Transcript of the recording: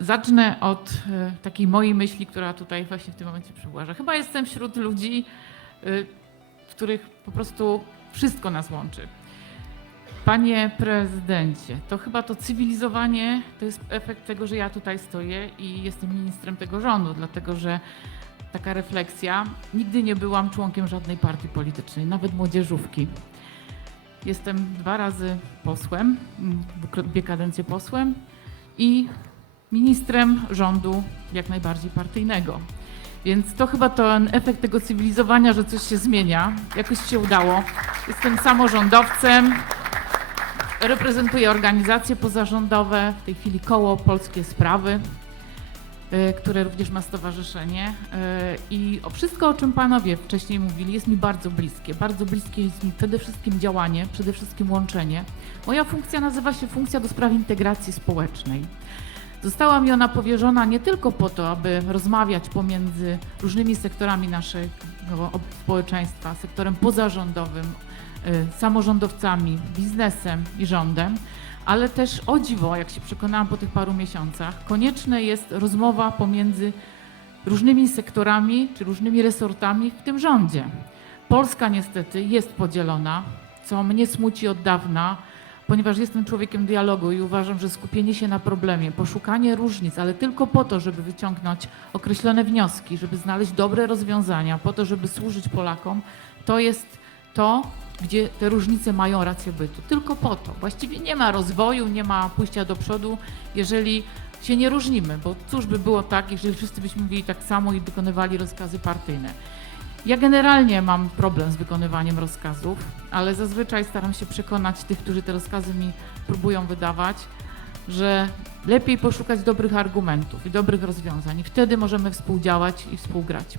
Zacznę od e, takiej mojej myśli, która tutaj właśnie w tym momencie przybyła, Chyba jestem wśród ludzi, e, w których po prostu wszystko nas łączy. Panie prezydencie, to chyba to cywilizowanie to jest efekt tego, że ja tutaj stoję i jestem ministrem tego rządu, dlatego że taka refleksja. Nigdy nie byłam członkiem żadnej partii politycznej, nawet młodzieżówki. Jestem dwa razy posłem, mm, dwie kadencje posłem i ministrem rządu jak najbardziej partyjnego. Więc to chyba ten efekt tego cywilizowania, że coś się zmienia. Jakoś się udało. Jestem samorządowcem, reprezentuję organizacje pozarządowe, w tej chwili koło Polskie Sprawy, y, które również ma stowarzyszenie. Y, I o wszystko, o czym panowie wcześniej mówili, jest mi bardzo bliskie. Bardzo bliskie jest mi przede wszystkim działanie, przede wszystkim łączenie. Moja funkcja nazywa się Funkcja do spraw integracji społecznej. Została mi ona powierzona nie tylko po to, aby rozmawiać pomiędzy różnymi sektorami naszego społeczeństwa, sektorem pozarządowym, y, samorządowcami, biznesem i rządem, ale też o dziwo, jak się przekonałam po tych paru miesiącach, konieczna jest rozmowa pomiędzy różnymi sektorami czy różnymi resortami w tym rządzie. Polska niestety jest podzielona, co mnie smuci od dawna, ponieważ jestem człowiekiem dialogu i uważam, że skupienie się na problemie, poszukanie różnic, ale tylko po to, żeby wyciągnąć określone wnioski, żeby znaleźć dobre rozwiązania, po to, żeby służyć Polakom, to jest to, gdzie te różnice mają rację bytu. Tylko po to. Właściwie nie ma rozwoju, nie ma pójścia do przodu, jeżeli się nie różnimy, bo cóż by było tak, jeżeli wszyscy byśmy mówili tak samo i wykonywali rozkazy partyjne. Ja generalnie mam problem z wykonywaniem rozkazów, ale zazwyczaj staram się przekonać tych, którzy te rozkazy mi próbują wydawać, że lepiej poszukać dobrych argumentów i dobrych rozwiązań i wtedy możemy współdziałać i współgrać.